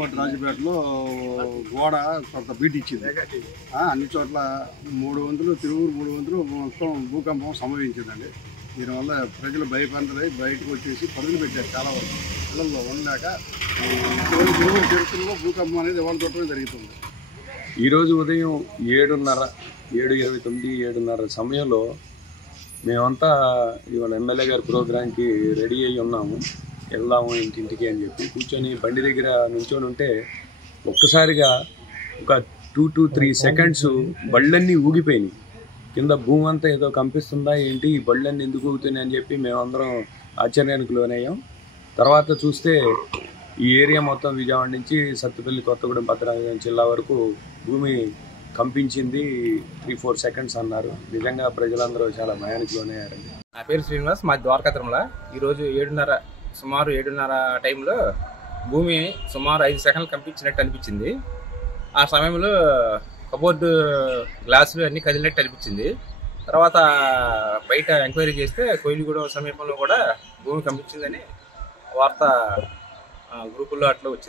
కొత్తవాటి రాజపేటలో గోడ కొంత బీట్ ఇచ్చింది. అన్ని చోట్ల 300 తిరువురు 300 మొత్తం భూకంపం సంభవించిందండి. దీనివల్ల ప్రజలు భయపడతాయి, బయటకు వచ్చేసి పరుగులు పెట్టారు. చాలా వరకు పిల్లల్లో ఉండలేక తిరువురు చరిత్రలో భూకంపం అనేది ఎవరి చూడటమే జరుగుతుంది. ఈరోజు ఉదయం 7:29 సమయంలో మేమంతా ఇవాళ ఎమ్మెల్యే గారి ప్రోగ్రాంకి రెడీ అయ్యి ఉన్నాము. వెళ్దాము ఇంటింటికి అని చెప్పి కూర్చొని బండి దగ్గర నుంచొని ఉంటే ఒక్కసారిగా ఒక 2 to 3 seconds బళ్ళన్నీ ఊగిపోయినాయి. కింద భూమి అంతా ఏదో కంపిస్తుందా ఏంటి, ఈ బళ్ళన్నీ ఎందుకు ఊగుతున్నాయి అని చెప్పి మేమందరం ఆశ్చర్యానికి లోనయ్యాం. తర్వాత చూస్తే ఈ ఏరియా మొత్తం విజయవాడ నుంచి సత్తుపల్లి, కొత్తగూడెం, భద్రాద్రి జిల్లా వరకు భూమి కంపించింది. 3-4 seconds అన్నారు. నిజంగా ప్రజలందరూ చాలా భయానికి లోనయ్యారండి. నా పేరు శ్రీనివాస్, మాది ద్వారకా తిరుమల. ఈరోజు సుమారు 7:30 టైంలో భూమి సుమారు 5 seconds కంపించినట్టు అనిపించింది. ఆ సమయంలో కబోర్డు గ్లాసులు అన్నీ కదిలినట్టు అనిపించింది. తర్వాత బయట ఎంక్వైరీ చేస్తే కోయిలగూడెం సమీపంలో కూడా భూమి కంపించిందని వార్త గ్రూపుల్లో అట్లా వచ్చింది.